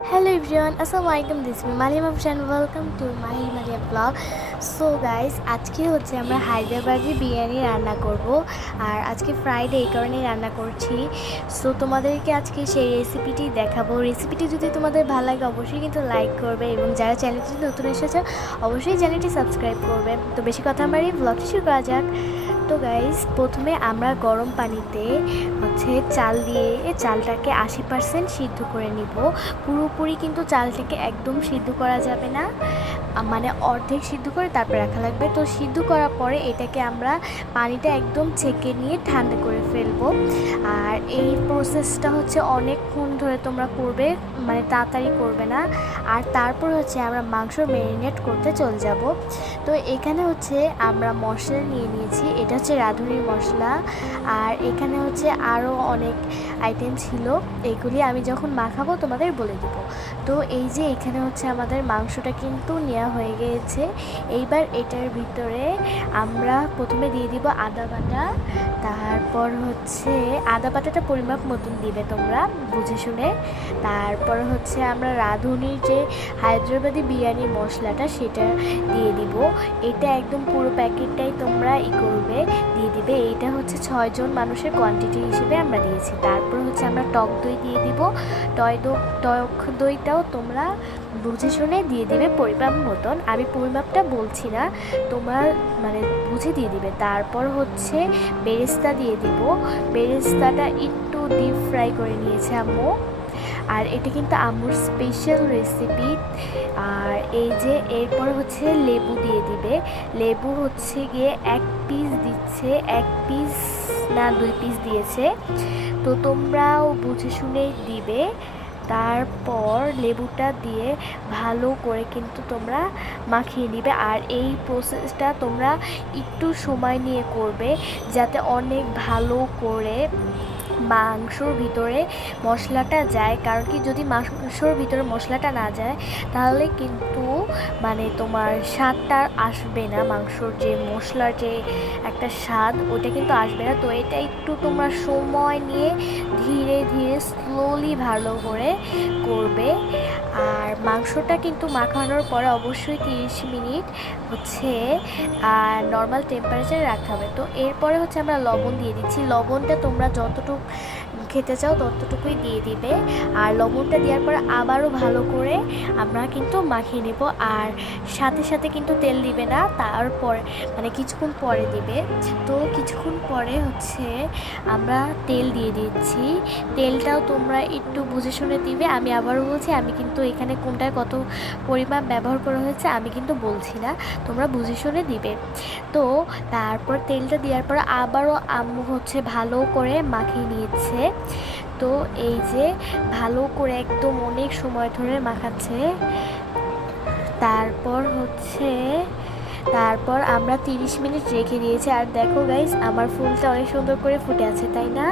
Hello everyone, Assalamualaikum. This is Malia and welcome to my Malia vlog. So guys, আজকে হচ্ছে আমরা হায়দ্রাবাদি বিরিয়ানি রান্না করব আর আজকে ফ্রাইডে এই কারণে রান্না করছি। সো তোমাদেরকে আজকে সেই রেসিপিটি দেখাবো। রেসিপিটি যদি তোমাদের ভালো লাগে অবশ্যই কিন্তু লাইক করবে এবং যারা চ্যানেলটি নতুন এসেছে অবশ্যই চ্যানেলটি সাবস্ক্রাইব করবে। তো বেশি কথা আমার এই ব্লগটি শুরু করা যাক। তো গাইস, প্রথমে আমরা গরম পানিতে হচ্ছে চাল দিয়ে চালটাকে 80% সিদ্ধ করে নিব। পুরোপুরি কিন্তু চালটাকে একদম সিদ্ধ করা যাবে না, মানে অর্ধেক সিদ্ধ করে তারপর রাখা লাগবে। তো সিদ্ধ করার পরে এটাকে আমরা পানিটা একদম ছেঁকে নিয়ে ঠান্ডা করে ফেলবো। আর এই প্রসেসটা হচ্ছে অনেকক্ষণ ধরে তোমরা করবে, মানে তাড়াতাড়ি করবে না। আর তারপর হচ্ছে আমরা মাংস ম্যারিনেট করতে চলে যাব। তো এখানে হচ্ছে আমরা মশলা নিয়ে নিয়েছি, এটা হচ্ছে রাঁধুনির মশলা। আর এখানে হচ্ছে আরও অনেক আইটেম ছিল, এগুলি আমি যখন মাখাবো তোমাদের বলে দেব। তো এই যে এখানে হচ্ছে আমাদের মাংসটা কিন্তু নেওয়া হয়ে গিয়েছে। এইবার এটার ভিতরে আমরা প্রথমে দিয়ে দিব আদা বাটা। তারপর হচ্ছে আদা বাটাটা পরিমাপ মতন দিবে তোমরা বুঝে শুনে। তারপর হচ্ছে আমরা রাঁধুনির যে হায়দ্রাবাদি বিরিয়ানি মশলাটা সেটা দিয়ে দিব। এটা একদম পুরো প্যাকেটটাই তোমরা করবে দিয়ে দিবে। এইটা হচ্ছে 6 জন মানুষের কোয়ান্টিটি হিসেবে আমরা দিয়েছি। তারপর হচ্ছে আমরা টক দই দিয়ে দিব। টক দইটাও তোমরা বুঝে শুনে দিয়ে দিবে পরিমাপ মতন। আমি পরিমাপটা বলছি না, তোমরা মানে বুঝে দিয়ে দিবে। তারপর হচ্ছে বেরেস্তা দিয়ে দিব। বেরেস্তাটা একটু ডিপ ফ্রাই করে নিয়েছে আম্মু, আর এটা কিন্তু আম্মুর স্পেশাল রেসিপি। আর এই যে এরপর হচ্ছে লেবু দিয়ে দিবে। লেবু হচ্ছে গিয়ে 1 পিস দিচ্ছে, 1 পিস না 2 পিস দিয়েছে। তো তোমরাও বুঝে শুনেই দিবে। তারপর লেবুটা দিয়ে ভালো করে কিন্তু তোমরা মাখিয়ে নিবে। আর এই প্রসেসটা তোমরা একটু সময় নিয়ে করবে যাতে অনেক ভালো করে মাংসর ভিতরে মশলাটা যায়। কারণ কি, যদি মাংসর ভিতরে মশলাটা না যায় তাহলে কিন্তু মানে তোমার স্বাদটা আসবে না, মাংসর যে মশলার যে একটা স্বাদ ওটা কিন্তু আসবে না। তো এটা একটু তোমরা সময় নিয়ে ধীরে ধীরে স্লোলি ভালো করে করবে। আর মাংসটা কিন্তু মাখানোর পরে অবশ্যই 30 মিনিট হচ্ছে নর্মাল টেম্পারেচারে রাখতে হবে। তো এরপরে হচ্ছে আমরা লবণ দিয়ে দিচ্ছি। লবণটা তোমরা যতটুকু খেতে চাও ততটুকুই দিয়ে দিবে। আর লবণটা দেওয়ার পরে আবারও ভালো করে আমরা কিন্তু মাখিয়ে নেব। আর সাথে সাথে কিন্তু তেল দিবে না, তারপর মানে কিছুক্ষণ পরে দিবে। তো কিছুক্ষণ পরে হচ্ছে আমরা তেল দিয়ে দিচ্ছি। তেলটাও তোমরা একটু বুঝে শুনে দিবে। আমি আবারও বলছি, আমি কিন্তু এখানে কোনটায় কত পরিমাণ ব্যবহার করা হয়েছে আমি কিন্তু বলছি না, তোমরা বুঝে শুনে দিবে। তো তারপর তেলটা দেওয়ার পর আবারও আম্মু হচ্ছে ভালো করে মাখিয়ে নিয়েছে। তো এই যে ভালো করে একদম অনেক সময় ধরে মাখাচ্ছে। তারপর আমরা 30 মিনিট রেখে দিয়েছি। আর দেখো গাইস, আমার ফুলটা অনেক সুন্দর করে ফুটে আছে, তাই না?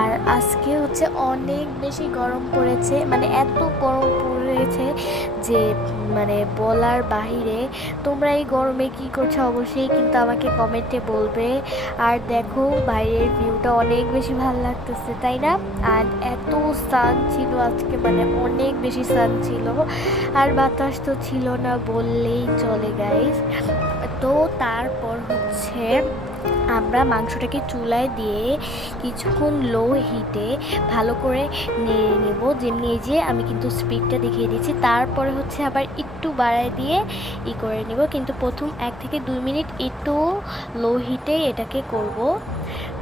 আর আজকে হচ্ছে অনেক বেশি গরম পড়েছে, মানে এত গরম পড়েছে যে মানে বলার বাহিরে। তোমরা এই গরমে কি করছো অবশ্যই কিন্তু আমাকে কমেন্টে বলবে। আর দেখো বাইরের ভিউটা অনেক বেশি ভালো লাগতেছে, তাই না? আর এত সান ছিল আজকে, মানে অনেক বেশি সান ছিল। আর বাতাস তো ছিল না বললেই চলে গাইস। তো তারপর হচ্ছে আমরা মাংসটাকে চুলায় দিয়ে কিছুক্ষণ লো হিটে ভালো করে নেড়ে নেব। যেমনি এই যে আমি কিন্তু স্পিডটা দেখিয়ে দিচ্ছি। তারপরে হচ্ছে আবার একটু বাড়ায় দিয়ে করে নেব, কিন্তু প্রথম 1 থেকে 2 মিনিট একটু লো হিটে এটাকে করব।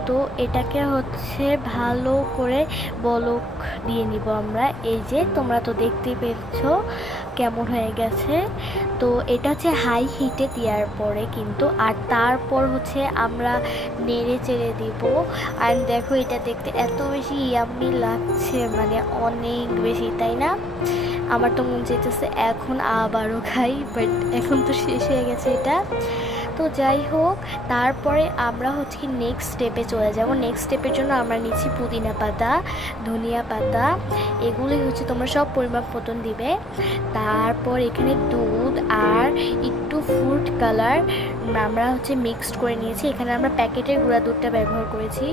তো এটাকে হচ্ছে ভালো করে বলক দিয়ে নিব আমরা। এই যে তোমরা তো দেখতেই পেয়েছো কেমন হয়ে গেছে। তো এটা হচ্ছে হাই হিটে দেওয়ার পরে কিন্তু, আর তারপর হচ্ছে আমরা নেড়ে চেড়ে দিব। আর দেখো এটা দেখতে এত বেশি ইয়াম্মি লাগছে, মানে অনেক বেশি, তাই না? আমার তো মন চাইতেছে এখন আবারও খাই, বাট এখন তো শেষ হয়ে গেছে এটা। তো যাই হোক, তারপরে আমরা হচ্ছে কি নেক্সট স্টেপে চলে যাব। নেক্সট স্টেপের জন্য আমরা নিচ্ছি পুদিনা পাতা, ধনিয়া পাতা, এগুলি হচ্ছে তোমরা সব পরিমাপ মতন দিবে। তারপর এখানে দুধ আর একটু ফুড কালার আমরা হচ্ছে মিক্সড করে নিয়েছি। এখানে আমরা প্যাকেটের গুঁড়া দুধটা ব্যবহার করেছি।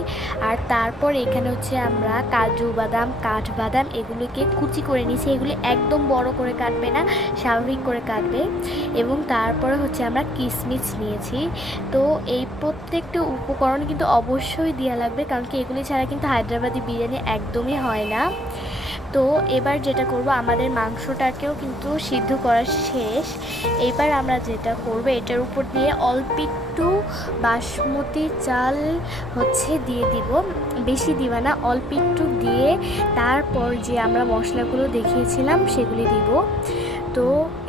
আর তারপর এখানে হচ্ছে আমরা কাজু বাদাম, কাঠবাদাম এগুলিকে কুচি করে নিয়েছি। এগুলি একদম বড় করে কাটবে না, স্বাভাবিক করে কাটবে। এবং তারপরে হচ্ছে আমরা কিশমিশ নিয়েছি। তো এই প্রত্যেকটা উপকরণ কিন্তু অবশ্যই দেওয়া লাগবে, কারণ কি এগুলি ছাড়া কিন্তু হায়দ্রাবাদি বিরিয়ানি একদমই হয় না। তো এবার যেটা করব, আমাদের মাংসটাকেও কিন্তু সিদ্ধ করা শেষ। এবার আমরা যেটা করব, এটার উপর দিয়ে অল্প একটু বাসমতি চাল হচ্ছে দিয়ে দিব, বেশি দিবা না, অল্প একটু দিয়ে তারপর যে আমরা মশলাগুলো দেখিয়েছিলাম সেগুলি দিব। তো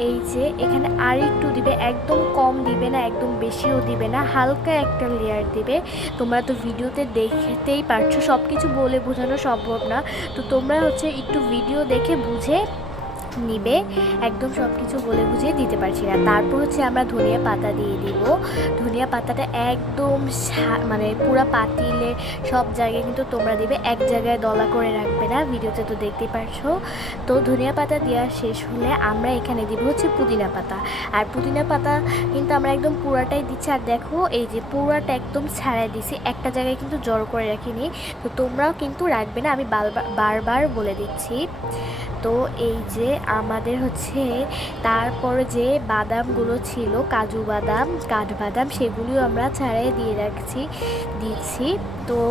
এই যে এখানে আর একটু দিবে, একদম কম দিবে না, একদম বেশিও দিবে না, হালকা একটা লেয়ার দিবে। তোমরা তো ভিডিওতে দেখতেই পারছো, সব কিছু বলে বোঝানো সম্ভব না। তো তোমরা হচ্ছে একটু ভিডিও দেখে বুঝে নিবে, একদম সব কিছু বলে বুঝিয়ে দিতে পারছি না। তারপর হচ্ছে আমরা ধনিয়া পাতা দিয়ে দিব। ধনিয়া পাতাটা একদম মানে পুরো পাতিলে সব জায়গায় কিন্তু তোমরা দিবে, এক জায়গায় দলা করে রাখবে না, ভিডিওতে তো দেখতেই পারছো। তো ধনিয়া পাতা দেওয়া শেষ হলে আমরা এখানে দিব হচ্ছে পুদিনা পাতা। আর পুদিনা পাতা কিন্তু আমরা একদম পুরাটাই দিচ্ছি। আর দেখো এই যে পুরাটা একদম ছাড়াই দিছি, একটা জায়গায় কিন্তু জড়ো করে রাখিনি। তো তোমরাও কিন্তু রাখবে না, আমি বারবার বলে দিচ্ছি। তো এই যে আমাদের হচ্ছে তারপরে যে বাদামগুলো ছিল, কাজু বাদাম, কাঠবাদাম, সেগুলিও আমরা ছাড়াই দিচ্ছি। তো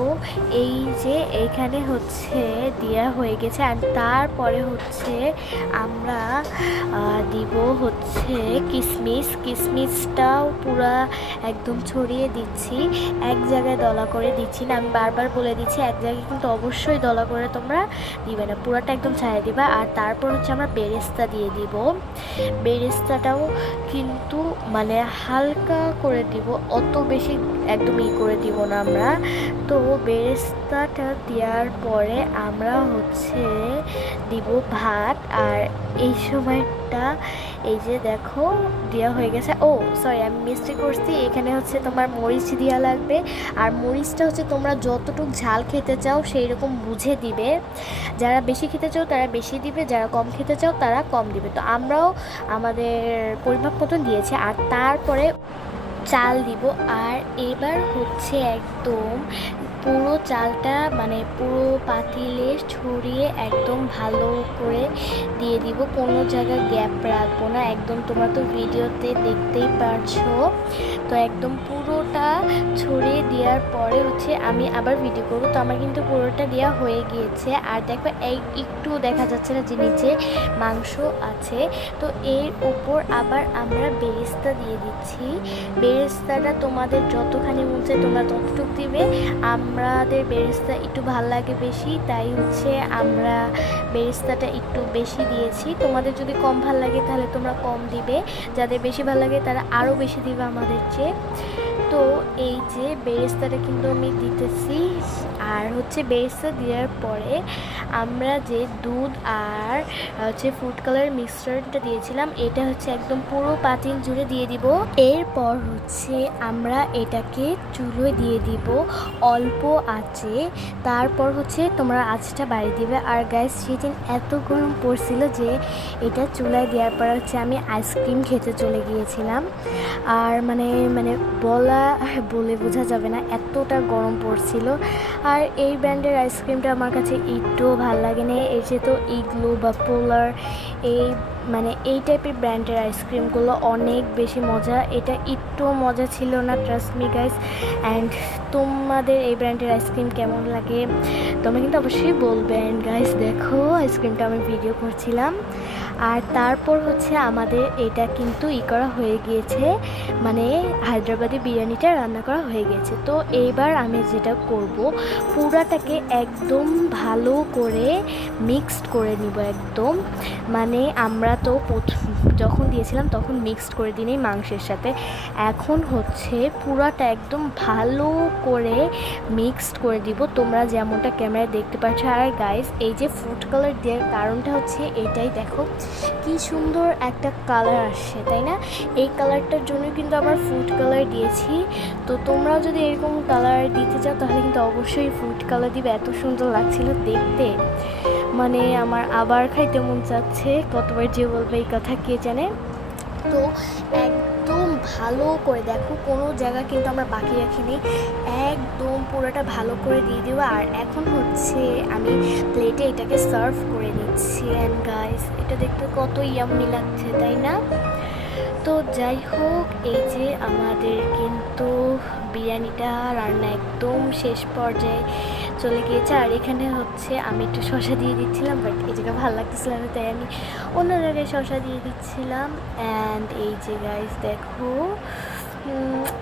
এই যে এইখানে হচ্ছে দেওয়া হয়ে গেছে। আর তারপরে হচ্ছে আমরা দিব হচ্ছে কিশমিশটাও পুরা একদম ছড়িয়ে দিচ্ছি, এক জায়গায় দলা করে দিচ্ছি না, আমি বারবার বলে দিচ্ছি, এক জায়গায় কিন্তু অবশ্যই দলা করে তোমরা দিবে না, পুরাটা একদম ছাড়িয়ে দিবা। আর তারপর হচ্ছে আমরা বেরেস্তা দিয়ে দিব। বেরেস্তাটাও কিন্তু মানে হালকা করে দিব, অত বেশি একদম করে দিব না আমরা। তো বেরেস্তাটা দেওয়ার পরে আমরা হচ্ছে দিব ভাত। আর এই সময়টা এই যে দেখো দেওয়া হয়ে গেছে। ও সরি, আমি মিস্টেক করছি, এখানে হচ্ছে তোমার মরিচ দেওয়া লাগবে। আর মরিচটা হচ্ছে তোমরা যতটুকু ঝাল খেতে চাও সেই রকম বুঝে দিবে। যারা বেশি খেতে চাও তারা বেশি দিবে, যারা কম খেতে চাও তারা কম দিবে। তো আমরাও আমাদের পরিমাপ মতন দিয়েছি। আর তারপরে চাল দিব। আর এবার হচ্ছে একদম পুরো চালটা মানে পুরো পাতিলে ছড়িয়ে একদম ভালো করে দিয়ে দিব, কোনো জায়গায় গ্যাপ রাখবো না, একদম তোমরা তো ভিডিওতে দেখতেই পারছো। তো একদম পুরোটা ছড়িয়ে দেওয়ার পরে হচ্ছে আমি আবার ভিডিও করবো। তো আমার কিন্তু পুরোটা দেওয়া হয়ে গিয়েছে। আর দেখো একটু দেখা যাচ্ছে না যে নিচে মাংস আছে। তো এর উপর আবার আমরা বেরেস্তা দিয়ে দিচ্ছি। বেরেস্তাটা তোমাদের যতখানি মন চায় তোমরা ততটুকু দিবে। আমাদের বেরেস্তা একটু ভাল লাগে বেশি, তাই হচ্ছে আমরা বেরেস্তাটা একটু বেশি দিয়েছি। তোমাদের যদি কম ভাল লাগে তাহলে তোমরা কম দিবে, যাদের বেশি ভাল লাগে তারা আরও বেশি দিবে আমাদের চেয়ে। তো এই যে বেরেস্তাটা কিন্তু আমি দিতেছি। আর হচ্ছে বেরেস্তা দেওয়ার পরে আমরা যে দুধ আর হচ্ছে ফুড কালার মিক্সচারটা দিয়েছিলাম, এটা হচ্ছে একদম পুরো পাতিল জুড়ে দিয়ে দিব। এরপর হচ্ছে আমরা এটাকে চুলোয় দিয়ে দিব অল্প আঁচে। তারপর হচ্ছে তোমরা আঁচটা বাড়িয়ে দিবে। আর গাইস সেদিন এত গরম পড়ছিল যে এটা চুলায় দেওয়ার পর হচ্ছে আমি আইসক্রিম খেতে চলে গিয়েছিলাম। আর মানে বলে বোঝা যাবে না, এতটা গরম পড়ছিল। আর এই ব্র্যান্ডের আইসক্রিমটা আমার কাছে একটুও ভালো লাগে না। এই যে তো ইগলু বা পোলার এই টাইপের ব্র্যান্ডের আইসক্রিমগুলো অনেক বেশি মজা, এটা একটু মজা ছিল না, ট্রাস্ট মি গাইস। অ্যান্ড তোমাদের এই ব্র্যান্ডের আইসক্রিম কেমন লাগে তোমরা কিন্তু অবশ্যই বলবে। অ্যান্ড গাইস দেখো আইসক্রিমটা আমি ভিডিও করছিলাম। আর তারপর হচ্ছে আমাদের এটা কিন্তু করা হয়ে গিয়েছে, মানে হায়দ্রাবাদি বিরিয়ানিটা রান্না করা হয়ে গেছে। তো এইবার আমি যেটা করব, পুরাটাকে একদম ভালো করে মিক্সড করে নিব একদম, মানে মানে আমরা তো যখন দিয়েছিলাম তখন মিক্সড করে দিই মাংসের সাথে, এখন হচ্ছে পুরাটা একদম ভালো করে মিক্সড করে দিব, তোমরা যেমনটা ক্যামেরায় দেখতে পাচ্ছ। আর গাইস, এই যে ফুড কালার দেওয়ার কারণটা হচ্ছে এটাই, দেখো কি সুন্দর একটা কালার আসছে, তাই না? এই কালারটার জন্য কিন্তু আবার ফুড কালার দিয়েছি। তো তোমরাও যদি এরকম কালার দিতে চাও তাহলে কিন্তু অবশ্যই ফুড কালার দিবে। এত সুন্দর লাগছিল দেখতে, মানে আমার আবার খাইতে মন চাচ্ছে। কতবার যে বলবে এই কথা কে জানে। তো একদম ভালো করে দেখো, কোনো জায়গা কিন্তু আমরা বাকি রাখিনি, একদম পুরোটা ভালো করে দিয়ে দেবো। আর এখন হচ্ছে আমি প্লেটে এটাকে সার্ভ করে নিচ্ছি। অ্যান্ড গাইস, এটা দেখতে কত ইয়াম্মি লাগছে, তাই না? তো যাই হোক, এই যে আমাদের কিন্তু বিরিয়ানিটা রান্না একদম শেষ পর্যায়ে চলে গিয়েছে। আর এখানে হচ্ছে আমি একটু শসা দিয়ে দিচ্ছিলাম, বাট এই জায়গায় ভালো লাগতেছিল না, তাই আমি অন্য জায়গায় শসা দিয়ে দিচ্ছিলাম। অ্যান্ড এই যে গাইস দেখো,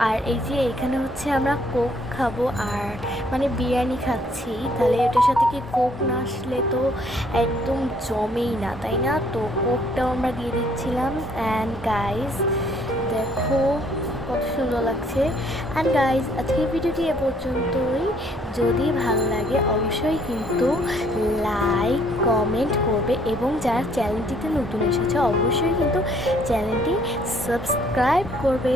আর এই যে এখানে হচ্ছে আমরা কোক খাবো, আর মানে বিরিয়ানি খাচ্ছি, তাহলে এটার সাথে কি কোক না আসলে তো একদম জমেই না, তাই না? তো কোকটাও আমরা দিয়ে দিচ্ছিলাম। অ্যান্ড গাইস দেখো কত সুন্দর লাগছে। অ্যান্ড গাইজ, আজকের ভিডিওটি এ পর্যন্তই। যদি ভালো লাগে অবশ্যই কিন্তু লাইক কমেন্ট করবে, এবং যারা চ্যানেলটিতে নতুন এসেছে অবশ্যই কিন্তু চ্যানেলটি সাবস্ক্রাইব করবে।